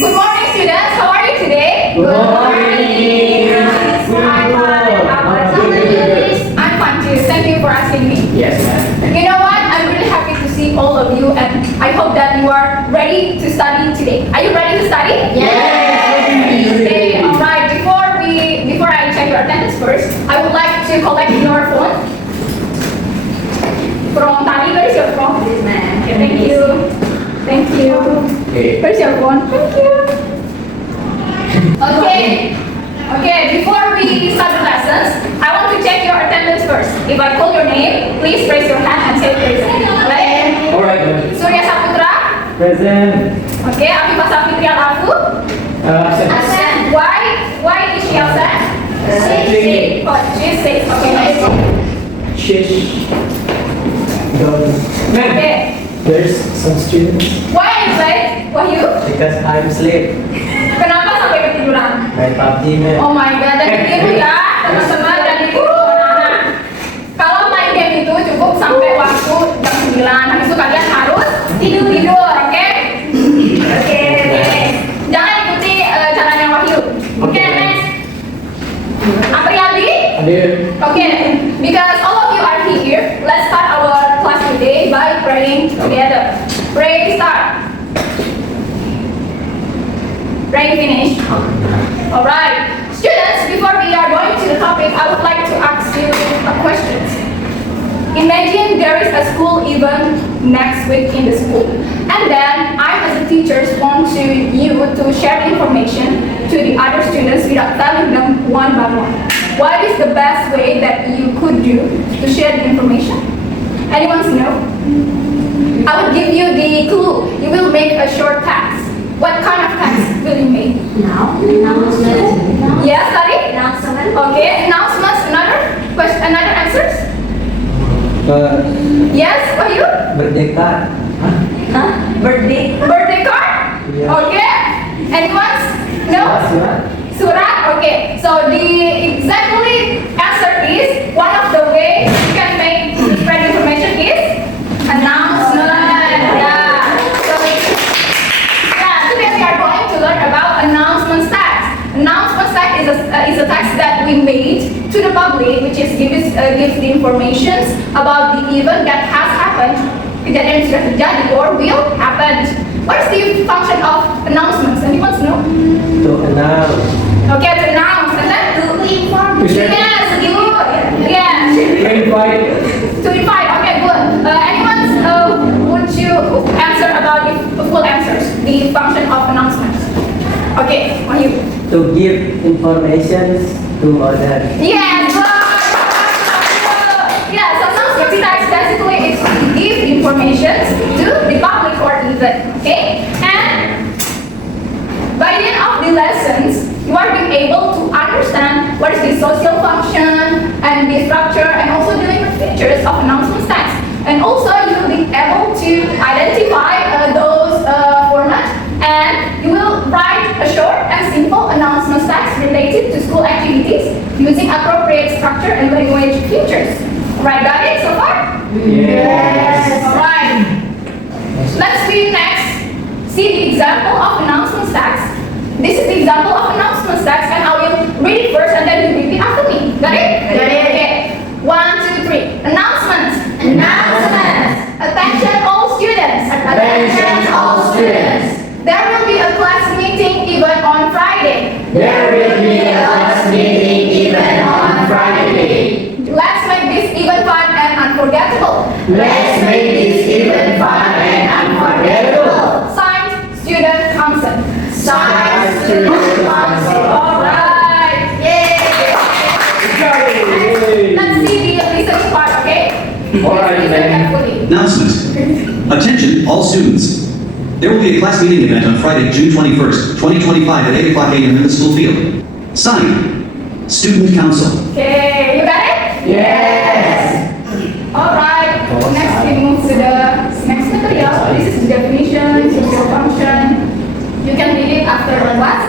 Good morning, students. How are you today? Good morning. I'm fine too. Thank you for asking me. Yes, ma'am. You know what? I'm really happy to see all of you, and I hope that you are ready to study today. Are you ready to study? Yes. Okay. All right. Before I check your attendance first, I would like to collect your phone. From Tani, where is your phone? This man. Okay, thank you. Thank you. Okay. Where's your phone? Thank you. Okay. Okay, before we start the lessons, I want to check your attendance first. If I call your name, please raise your hand and say present. Alright? Alright, ma'am. Surya Saputra. Present. Okay, Afifah Safitri Al-Afu. Absent. Why is she absent? Sick. Oh, she's sick. Okay, nice. Shish. Ma'am, Okay. there's some students. Why are you late? Wahyu? Because I'm asleep. Kenapa sampai ketiduran? Main PUBG, ma'am. Oh my god, dan tidur ya teman-teman, dan itu anak-anak. Kalau main game itu cukup sampai waktu jam 9. Habis itu kalian harus tidur, oke? Oke. Jangan ikuti caranya Wahyu. Oke, next. Apriyadi? Hadir. Okay, because all of you are here, let's start our class today by praying together. Pray, start. Pray, finish. Alright. Students, before we are going to the topic, I would like to ask you a question. Imagine there is a school event next week in the school. And then I as a teacher want you to share information to the other students without telling them one by one. What is the best way that you could do to share the information? Anyone know? I will give you the clue. You will make a short text. What kind of text will you make? Announcement. Yes, sorry? Announcement. Okay, announcements. Another question, another answers? Yes, for you? Merdeka. Huh? Birthday. Birthday card? Yeah. Okay. Anyone? No? Surat? Okay. So the exactly answer is one of the ways you can make spread information is announcement. Yeah. So today we are going to learn about announcement text. Announcement text is a text that we made to the public, which is gives the information about the event that has happened, kejadian yang sudah terjadi or will happen. What is the function of announcements? Anyone know? To announce. Okay, to announce and then to inform. To share. Yes, good. Yes. Invite. To invite. Okay, good. Anyone would you answer about the full answers? The function of announcements. Okay, on you. To give information to others. Yes, good. Yes, announcement text basically is to give information to the public or event. Okay, and by the end of the lessons, you are being able to understand what is the social function and the structure and also the different features of announcement text. And also you will be able to identify those formats, and you will write a short and simple announcement text related to school activities using appropriate structure and language features. Right, got it so far? Yes. Alright. Let's read next. See the example of announcement text. This is the example of announcement text, and I will read it first and then you repeat after me. Got it? Got it. Okay. 1, 2, 3. Announcements. Announcements. Attention all students. Attention all students. There will be a class meeting event on Friday. There will be a class meeting event on Friday. Let's make this event fun and unforgettable. Let's make this event fun and unforgettable. Signed, Student Council. Signed, Student Council. Alright. Yay. Let's see the listening part, okay? Alright, Listen then. carefully. Announcement. Attention, all students. There will be a class meeting event on Friday, June 21st, 2025 at 8 o'clock a.m. in the school field. Signed, Student Council. Okay, you got it? Yes. Alright. Next we move to the next material. This is the definition, social function. You can read it after the class.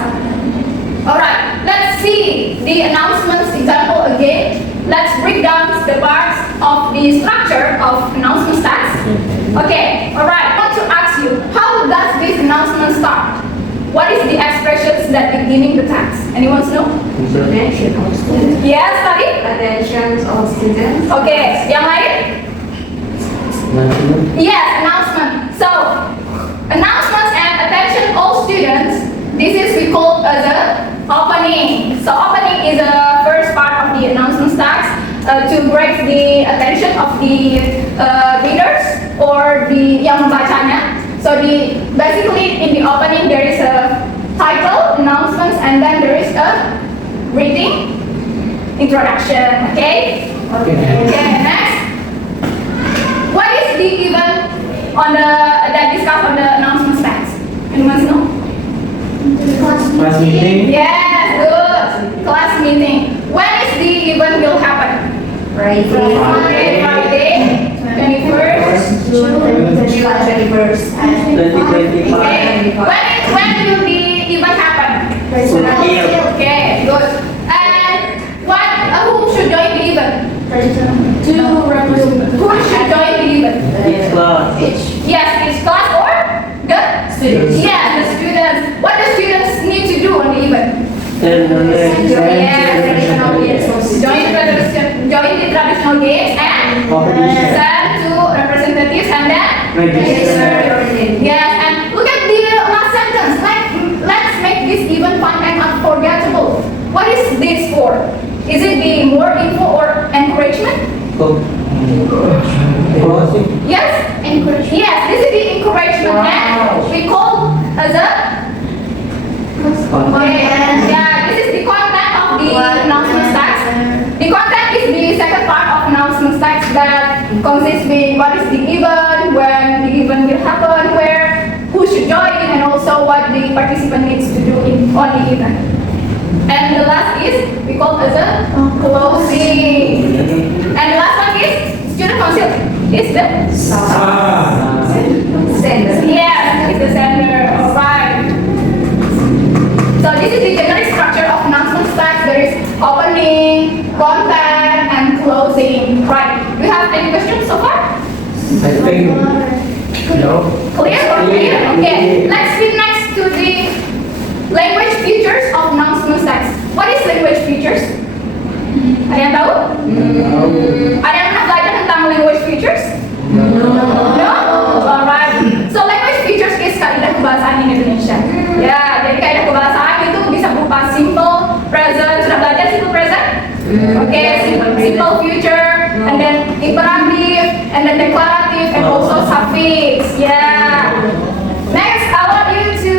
Alright, let's see the announcements example again. Let's break down the parts of the structure of announcement text. Okay, alright. I want to ask you, how does this announcement start? what is the expressions that beginning the text? Anyone know? Attention of students. Yes, tadi? Attention of students. Oke, yang lain? Announcement. Yes, announcement. So, announcements and attention all students, this is we call as a opening. So, opening is the first part of the announcement text to break the attention of the readers or the yang membacanya. So, basically in the opening there is a title, announcements, and then there is a reading, introduction. Okay? Okay, next. What is the event on the that discussed on the announcement text? Anyone know? Class meeting. Yes, good. Class meeting. When is the event will happen? Friday. Friday, 21st. June 21st. 2025. Okay. When will the event happen? Okay, good. And who should join the event? Who should join the event? Each class. Yes, it's class or the Students. Yes, the students. What the students need to do on the event? Traditional games. Join the traditional games and Competition. send to representatives and then Register. Yes, and look at the last sentence. Let's make this event fun and unforgettable. What is this for? Is it the more info or encouragement? Closing. Yes? Encouragement. Yes, this is the encouragement. And we call as a yeah, this is the content of the announcement text. The content is the second part of announcement text that consists with what is the event, when the event will happen, where, who should join, and also what the participant needs to do on the event. And the last is we call as a closing. And the last one is student council. Is the Sender. yes, it's the sender. Alright. So this is the general structure of announcement text. There is opening, content, and closing. Right. Do you have any questions so far? I think no. Clear or clear? Okay. Let's see next to the language features of announcement text. What is language features? Ada yang tahu? Ada yang pernah belajar tentang language features? No? Alright. So language features is kaidah kebahasaan di Indonesia. Ya, jadi kaidah kebahasaan itu bisa berupa simple present. Sudah belajar simple present? Okay, simple future, and then imperative, and then declarative, and also suffix. Yeah. Next, I want you to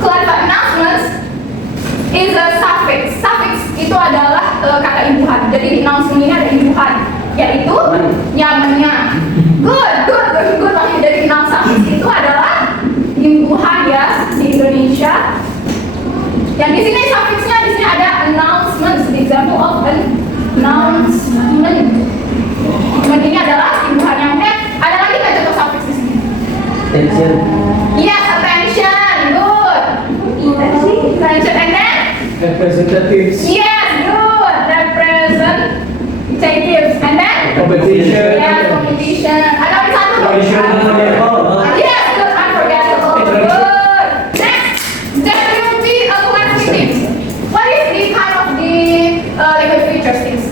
clarify announcements is a suffix. Suffix itu adalah kata imbuhan. Jadi di announcement ini ada imbuhan, yaitu nyamannya. Good banget. Jadi suffix itu adalah imbuhan ya di Indonesia. Yang di sini suffixnya di sini ada announcements. The example of an announcement. Ini adalah imbuhannya. Ada lagi nggak contoh suffix di sini? Attention. Yes, attention. Good. Attention, and then Representatives. yes, good. Representatives, and then Competition. yes, competition. Ada lagi satu. Traditional. Yes, good. Unforgettable. Good. Next, there will be a class meeting. What is the kind of the language features things?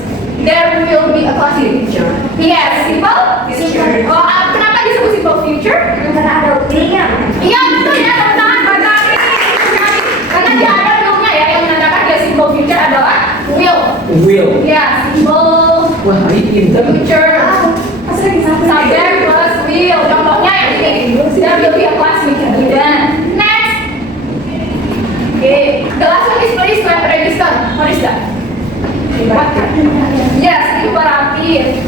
There will be a class meeting. Yes, simple. Oh, kenapa disebut simple future? Karena ada will-nya. Iya betul ya teman-teman, baca ini. Karena dia ada will-nya ya, yang menandakan dia simple future adalah will. Will. Ya, simple Wah, ini pinter. future. Subject plus will. Contohnya yang ini. There will be a class meeting. Next. Okay. The last one is please web register. What is that? Yes, imperative.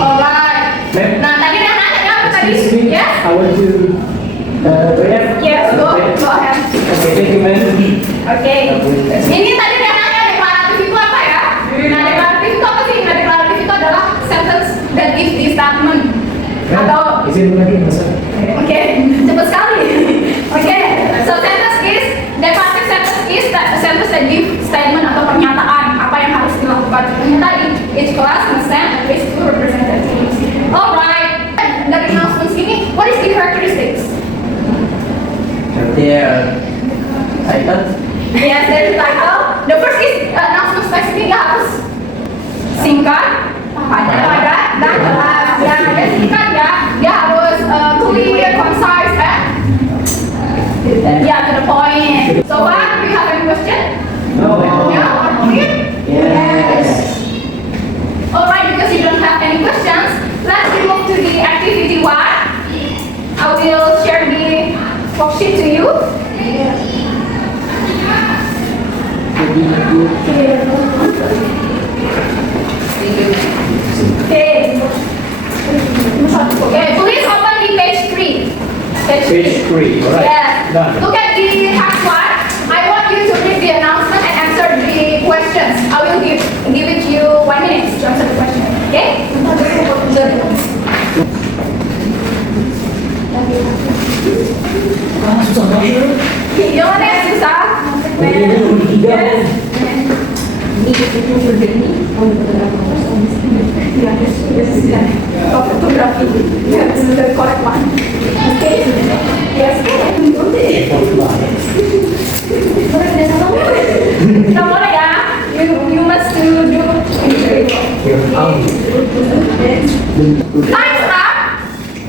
Alright. Nah, tadi dia nanya apa tadi? Yes? I want to Yes, go ahead. Okay, thank you, man. Oke. Ini tadi dia nanya deklaratif itu apa ya? Nah, deklaratif itu apa sih? Nah, deklaratif itu adalah sentence that gives the statement. Atau Izin lagi, masa? oke, cepat sekali. Oke, so sentence is declarative sentence is sentence that give statement atau pernyataan apa yang harus dilakukan. Tadi each class must send at least 2 representatives. Alright, dari announcements ini, what is the characteristics? There icon. Yes, there's a title. The first is announcement spesifik harus singkat, padat, dan jelas. Yang ada singkat ya, dia harus clear, concise, and yeah, to the point. So far, do you have any question? No. Yeah, clear? Yes. Alright, because you don't have any questions, let's move to the activity 1. I will share the worksheet to you. Okay, please open the page 3. Page 3, alright. Yes. Done. Look at the text 1. I want you to read the announcement and answer the questions. I will give it you 1 minute to answer the question. Okay? Jangan yang susah. Yes. Oh, photography. Yeah, this is the correct one. Okay. Yes. Nggak boleh ya. You must do. Time's up.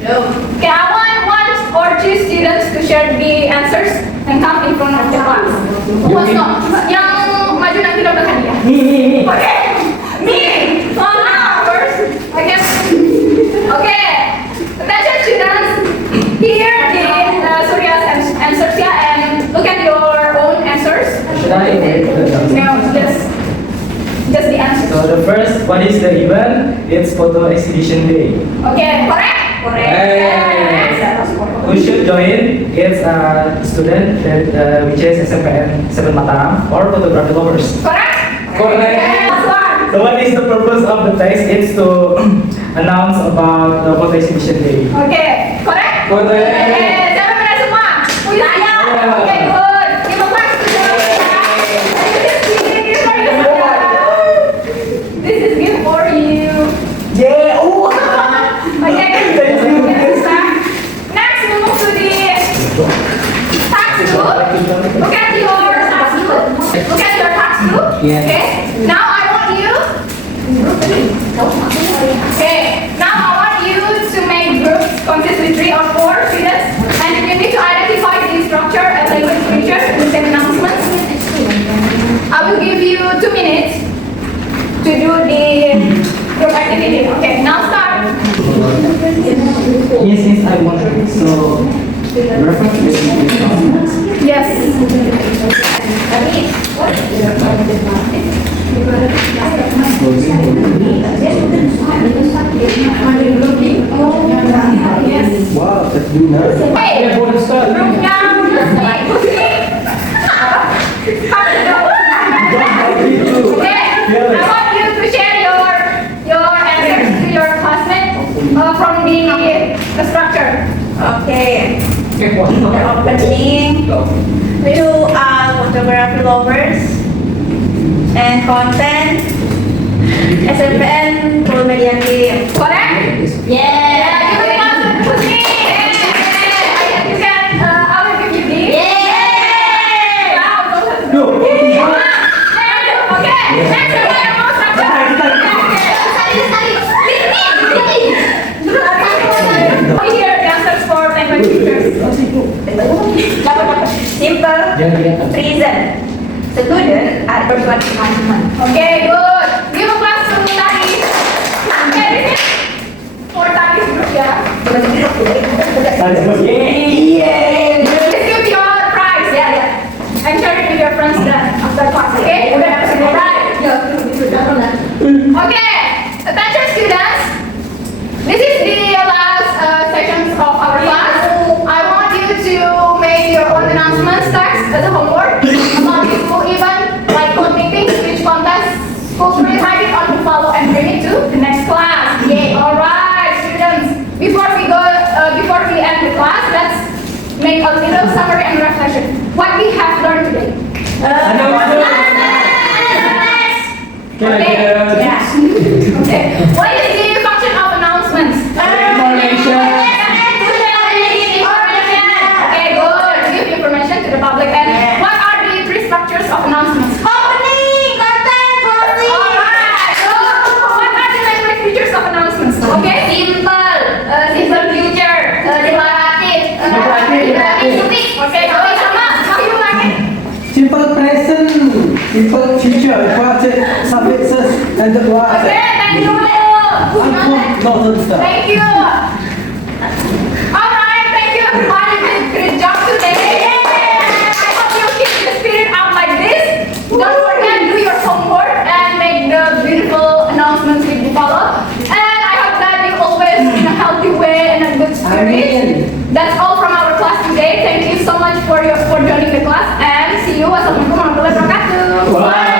Okay, I want 1 or 2 students to share the answers and come in front of the class. Who's not? Yang maju nanti dapat hadiah. Okay. Me. Oh, now first. I guess. Okay. Attention students. Here the Surya's answers ya, and look at your own answers. Should I wait? No, just the answers. So the first, what is the event? It's photo exhibition day. Okay, correct? Correct. Hey. Yes. Who should join? It's a student that which is SMPN 7 Mataram or photography lovers. Correct? Correct. Okay, last one. So what is the purpose of the text? It's to announce about the photo exhibition day. Okay, correct? Correct. Okay, siapa benar semua? Puji saya. Okay, good. Give a clap to Surya. This is gift for you. Yeah. Oh. Okay, next we move to the textbook. Look at your textbook. Look at your textbook. Yes. Okay. Now I want you. Okay. Now I want you to make groups consist with 3 or 4 students, and you need to identify the structure and language features in the same announcements. I will give you 2 minutes to do the group activity. Okay. Now start. Yes, I want. So, reference to the Yes. Yes. Wow, that's good enough. Hey, For the start. group yang Okay, I want you to share your answers to your classmate from the structure. Okay. Opening to photography lovers and content SMPN full media team. Correct? Yeah. You will answer to me. You can. I will give you this. Yay! Wow, okay. Next, we have more structure. Here, the answers for language features. Simple, reason. Student are berbuat teman-teman. Okay, good. Give a class to Tadi. Okay, this is for Tadi's group, yeah. Yeah. Let's give your prize, yeah. And share it with your friends then after class, okay? Udah dapat semua prize. Okay, attention students. This is the last session of our class. I want you to make your own announcements text as a homework about the school event, like code meetings, speech contest, school spirit, write it on to follow and bring it to the next class. Yay! Alright, students. Before we end the class, let's make a little summary and reflection. What we have learned today. Can I Okay. get Yeah. Okay. What is the function of announcements? information? People future important services and the world. Okay, thank you. Thank you. Alright, thank you everybody. You did a great job today. I hope you keep the spirit up like this. Don't forget, do your homework and make the beautiful announcements with the follow. And I hope that you always in a healthy way and a good spirit. That's all from our class today. Thank you so much for joining the class and see you. Wassalamualaikum warahmatullahi wabarakatuh. Bye.